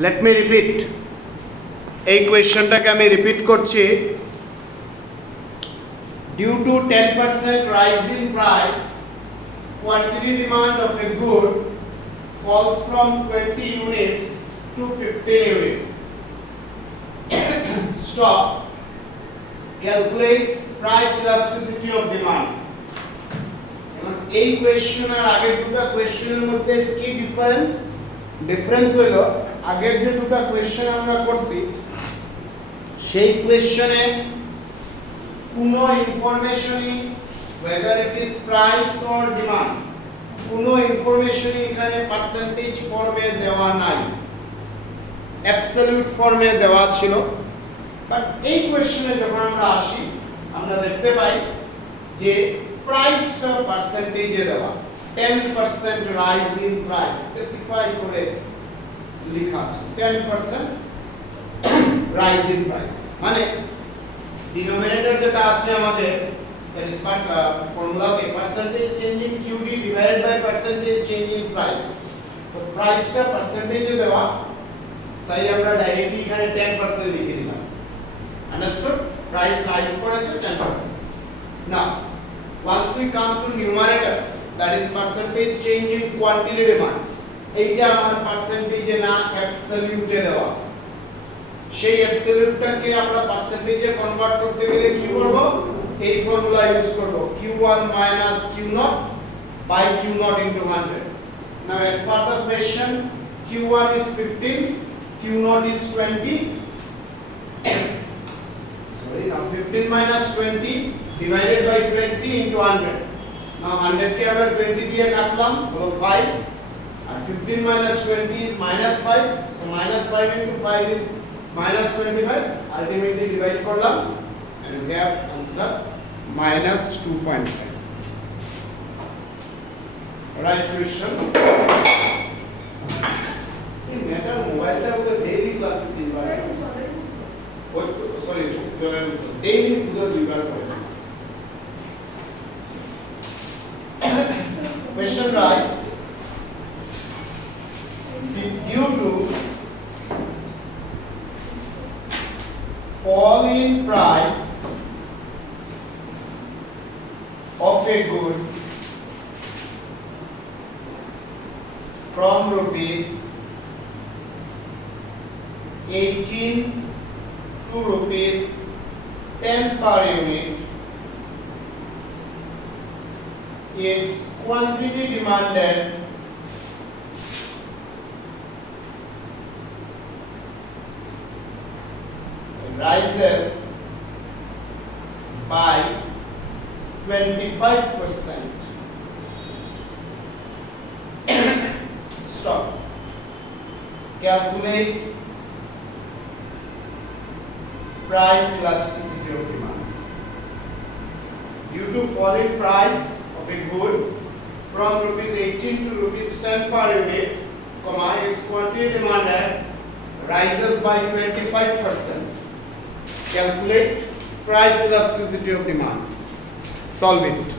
Let me repeat, এই কোয়েশ্চনটাকে আমি রিপিট করছি। Due to 10% rise in price, quantity demand of a good falls from 20 units to 15 units. Stop. Calculate price elasticity of demand. এখন এই কোয়েশ্চনের আগের দুটো কোয়েশ্চনের মধ্যে কি ডিফারেন্স হলো, আগের যে দুটো কোয়েশ্চন আমরা করছি সেই কোয়েশ্চনে কোনো ইনফরমেশনই whether it is price or demand কোনো ইনফরমেশনই এখানে পার্সেন্টেজ ফর্মে দেওয়া নাই, অ্যাবসলিউট ফর্মে দেওয়া ছিল। বাট এই কোয়েশ্চনে যখন আমরা আসি আমরা দেখতে পাই যে প্রাইসটা পার্সেন্টেজে দেওয়া, 10% রাইজ ইন প্রাইস স্পেসিফাই করে লেখা আছে, 10% রাইজ ইন প্রাইস। মানে ডিনোমিনেটর যেটা আছে আমাদের that is part ফর্মুলাতে percentage change in QD divided by percentage change in price, তো প্রাইসটা পার্সেন্টেজে দেওয়া, তাই আমরা ডাইরেক্টলি এখানে 10% লিখে দিলাম। আন্ডারস্টুড? প্রাইস রাইজ করেছে 10%। নাও once we come to numerator, that is percentage change in quantity demand, এইটা আমার পার্সেন্টেজে না অ্যাবসলিউটে দেওয়া, সেই অ্যাবসলিউটটাকে আমরা পার্সেন্টেজে কনভার্ট করতে গেলে কি করব? এই ফর্মুলা ইউজ করব, q1 minus q0 by q0 into 100. Now as per the question, q1 is 15, q0 is 20. Sorry, now 15 minus 20 divided by 20 into 100. Now 100 কে আমরা 20 দিয়ে কাটলাম, হলো 5, and 15 minus 20 is minus 5, so minus 5 into 5 is minus 25. Ultimately divide করলাম and we have answer minus 2.5. Right question. In matter mobile টা ওদের daily classes দিবার, sorry daily পুরো দিবার করে। Question right. Due to fall in price of a good from rupees 18 to rupees 10 per unit, its quantity demanded rises by 25%. Stop. Calculate price elasticity of demand. Due to fall in price of a good from rupees 18 to rupees 10 per unit, its quantity demanded rises by 25%. Calculate price elasticity of demand. Solve it.